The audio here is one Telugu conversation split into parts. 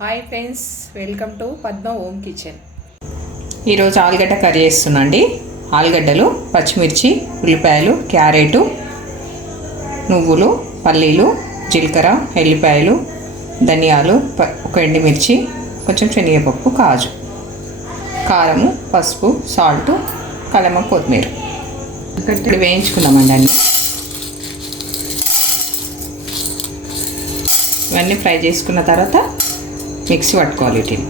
Hi friends welcome to Padma home kitchen ఈరోజు ఆలుగడ్డ కర్రీ చేస్తున్నాండి ఆలుగడ్డలు పచ్చిమిర్చి ఉల్లిపాయలు క్యారెటు నువ్వులు పల్లీలు జీలకర్ర ఎల్లిపాయలు ధనియాలు ప- ఒక ఎండుమిర్చి కొంచెం శనగపప్పు కాజు కారము పసుపు సాల్ట్ కలమ కొత్తిమీర. ఇక్కడ వేయించుకున్నామండి అన్నీ. ఇవన్నీ ఫ్రై చేసుకున్న తర్వాత మిక్సీ పట్టుకోవాలి వీటిని.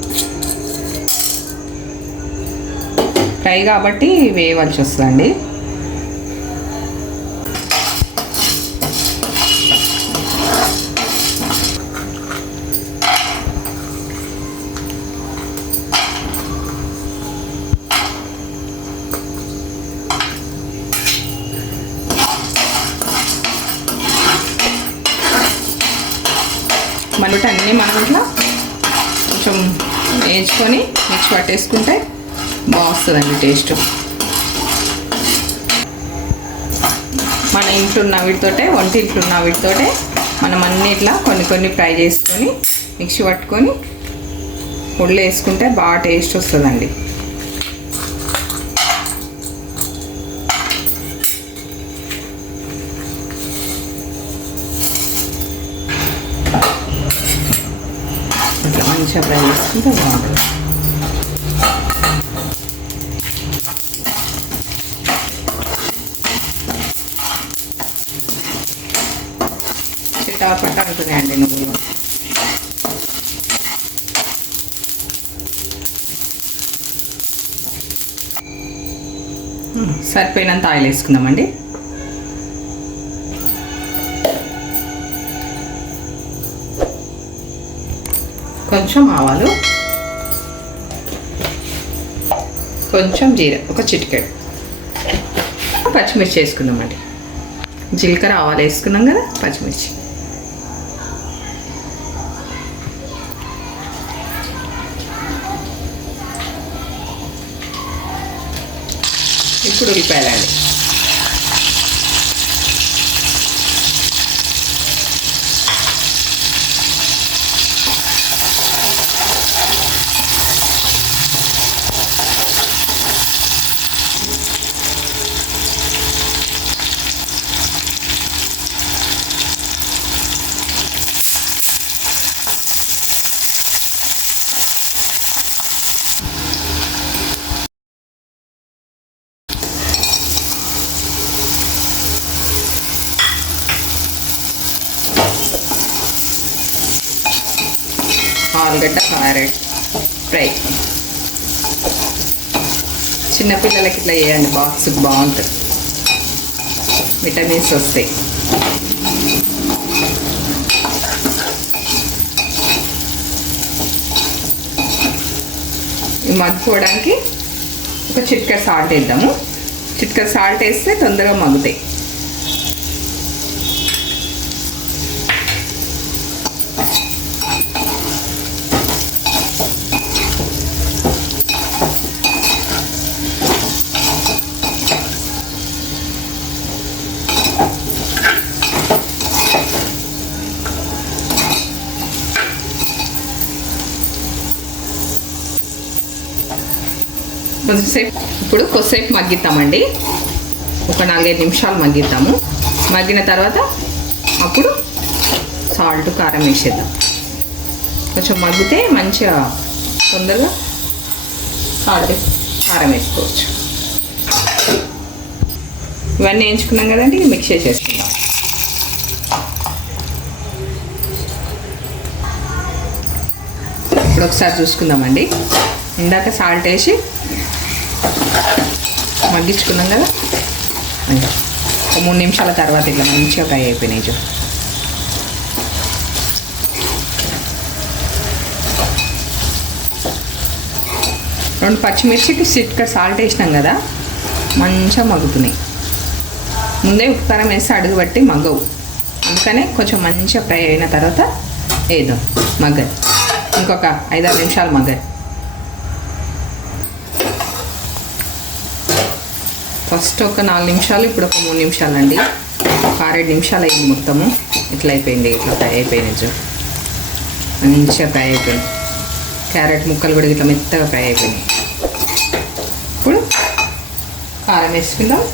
ఫ్రై కాబట్టి వేయవలసి వస్తుందండి. మనట అన్నీ మనం ఇట్లా కొంచెం వేయించుకొని మిక్స్ పట్టేసుకుంటే బాగుస్తుందండి టేస్ట్. మన ఇంట్లో ఉన్న వీటితోటే వంటింట్లో ఉన్న వీటితోటే మనం అన్ని ఇట్లా కొన్ని కొన్ని ఫ్రై చేసుకొని మిక్సీ పట్టుకొని ఉళ్ళు వేసుకుంటే బాగా టేస్ట్ వస్తుందండి ఇట్లా మంచిగా ఫ్రై చేసుకుంటే బాగుంటుంది చిటాపట్ట అనుకున్నాయండి నువ్వు సరిపోయినంత ఆయిల్ వేసుకుందామండి. కొంచెం ఆవాలు కొంచెం జీర ఒక చిటికెడు. పచ్చిమిర్చి వేసుకుందామండి. జీలకర్ర ఆవాలు వేసుకున్నాం కదా పచ్చిమిర్చి. ఇప్పుడు ఉల్లిపాయలండి ఆలుగడ్డ క్యారెట్ ఫ్రై చిన్నపిల్లలకి ఇట్లా చేయండి బాక్స్ బాగుంటుంది విటమిన్స్ వస్తాయి. మగ్గుకోవడానికి ఒక చిట్కా సాల్ట్ వేద్దాము. చిట్కా సాల్ట్ వేస్తే తొందరగా మగ్గుతాయి. కొంచెంసేపు ఇప్పుడు కొద్దిసేపు మగ్గిద్దామండి. ఒక నాలుగైదు నిమిషాలు మగ్గిద్దాము. మగ్గిన తర్వాత అప్పుడు సాల్ట్ కారం వేసేద్దాం. కొంచెం మగ్గితే మంచిగా తొందరగా సాల్ట్ కారం వేసుకోవచ్చు. ఇవన్నీ వేయించుకున్నాం కదండి మిక్స్ చేసేసుకుందాం. ఇప్పుడు ఒకసారి చూసుకుందామండి. ఇందాక సాల్ట్ వేసి మగ్గించుకున్నాం కదా? అది. ఒక మూడు నిమిషాల తర్వాత ఇట్లా మంచిగా ఫ్రై అయిపోయినాయి చూ రెండు పచ్చిమిర్చికి సిట్క సాల్ట్ వేసినాం కదా? మంచిగా మగ్గుతున్నాయి. ముందే ఉప్పు కారం వేసి అడుగు పట్టి మగ్గవు. అందుకనే కొంచెం మంచిగా ఫ్రై అయిన తర్వాత వేద్దాం. మగ్గది. ఇంకొక ఐదారు నిమిషాలు మగ్గది. ఫస్ట్ ఒక నాలుగు నిమిషాలు ఇప్పుడు ఒక మూడు నిమిషాలు అండి ఒక ఆరేడు నిమిషాలు అయింది మొత్తము. ఇట్లా అయిపోయింది? ఇట్లా ఫ్రై అయిపోయింది మంచిగా ఫ్రై అయిపోయింది. క్యారెట్ ముక్కలు కూడా ఇట్లా మెత్తగా ఫ్రై అయిపోయింది ఇప్పుడు కారం వేసుకుందాం.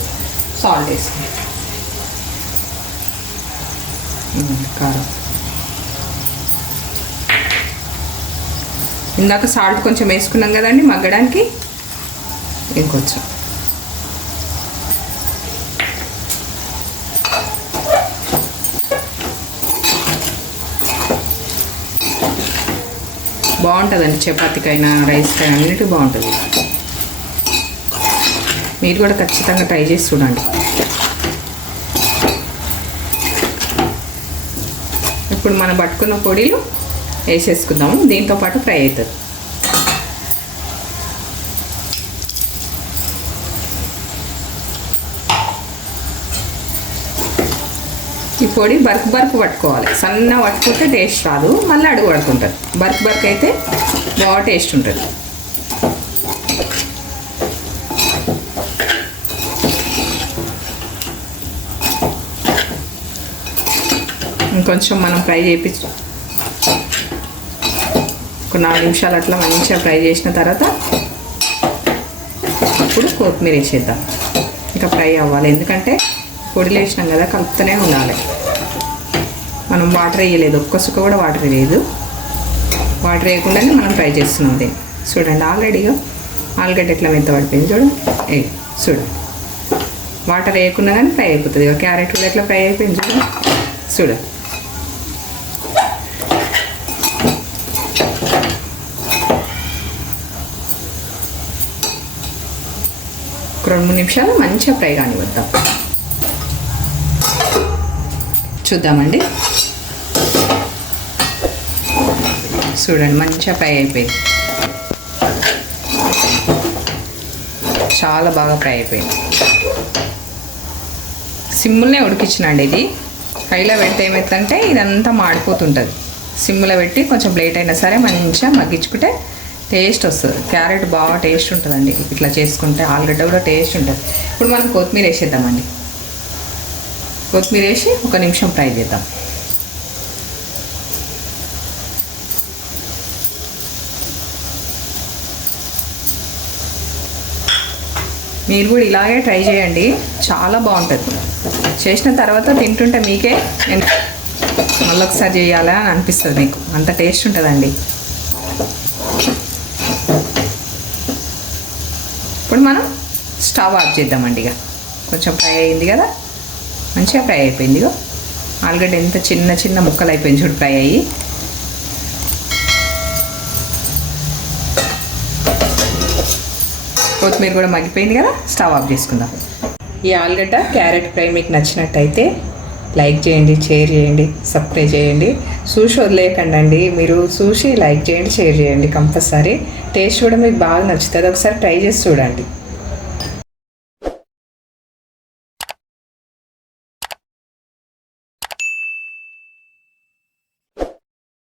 సాల్ట్ వేసుకుందాం. కారం. ఇందాక సాల్ట్ కొంచెం వేసుకున్నాం కదండి మగ్గడానికి. ఇంకొంచెం. బాగుంటుందండి. చపాతీకైనా రైస్కైనా అన్నిటికీ బాగుంటుంది. మీరు కూడా ఖచ్చితంగా ట్రై చేసి చూడండి. ఇప్పుడు మనం పట్టుకున్న పొడిలు వేసేసుకుందాము. దీంతో పాటు ఫ్రై అవుతుంది. ఈ పొడి బర్క్ బర్క్ పట్టుకోవాలి. సన్న పట్టుకుంటే టేస్ట్ రాదు. మళ్ళీ అడుగు పడుకుంటుంది. బర్క్ బర్క్ అయితే బాగా టేస్ట్ ఉంటుంది. ఇంకొంచెం మనం ఫ్రై చేయించు ఒక నాలుగు నిమిషాలు అట్లా మంచిగా ఫ్రై చేసిన తర్వాత అప్పుడు కొత్తిమీర వేసేద్దాం. ఇంకా ఫ్రై అవ్వాలి. ఎందుకంటే పొడిలు వేసినాం కదా కలుపుతూనే ఉండాలి. మనం వాటర్ వేయలేదు ఒక్క సుక్క కూడా వాటర్ వేయలేదు. వాటర్ వేయకుండానే మనం ఫ్రై చేస్తున్నాం దీన్ని చూడండి ఆల్రెడీగా ఆలుగడ్డ ఎట్లా మెత్త పడిపోయింది చూడండి ఏ చూడండి వాటర్ వేయకుండా కానీ ఫ్రై అయిపోతుంది. క్యారెట్ కూడా ఎట్లా ఫ్రై అయిపోయింది చూడండి చూడండి ఒక రెండు మూడు నిమిషాలు మంచిగా ఫ్రై కానివద్దాం చూద్దామండి. చూడండి మంచిగా ఫ్రై అయిపోయింది. చాలా బాగా ఫ్రై అయిపోయింది. సిమ్ములనే ఉడికించినండి ఇది. హైలో పెడితే ఏమవుతుందంటే ఇదంతా మాడిపోతుంటుంది. సిమ్లో పెట్టి కొంచెం లేట్ అయినా సరే మంచిగా మగ్గించుకుంటే టేస్ట్ వస్తుంది. క్యారెట్ బాగా టేస్ట్ ఉంటుందండి. ఇట్లా చేసుకుంటే ఆలుగడ్డ కూడా టేస్ట్ ఉంటుంది. ఇప్పుడు మనం కొత్తిమీర వేసేద్దామండి. కొత్తిమీర వేసి ఒక నిమిషం ఫ్రై చేద్దాం. మీరు కూడా ఇలాగే ట్రై చేయండి. చాలా బాగుంటుంది. చేసిన తర్వాత తింటుంటే మీకే నేను మళ్ళీ ఒకసారి చేయాలా అని అనిపిస్తుంది మీకు. అంత టేస్ట్ ఉంటుందండి. ఇప్పుడు మనం స్టవ్ ఆఫ్ చేద్దామండి ఇక. కొంచెం ఫ్రై అయింది కదా? మంచిగా ఫ్రై అయిపోయింది ఆలుగడ్డ ఎంత చిన్న చిన్న ముక్కలు అయిపోయింది చూడు ఫ్రై అయ్యి. కొత్తిమీర కూడా మగ్గిపోయింది కదా స్టవ్ ఆఫ్ చేసుకుందాం. ఈ ఆలుగడ్డ క్యారెట్ ఫ్రై మీకు నచ్చినట్టయితే లైక్ చేయండి షేర్ చేయండి సబ్స్క్రైబ్ చేయండి. చూసి వదిలేయకండి మీరు చూసి లైక్ చేయండి షేర్ చేయండి కంపల్సరీ. టేస్ట్ కూడా మీకు బాగా నచ్చుతుంది. ఒకసారి ట్రై చేసి చూడండి.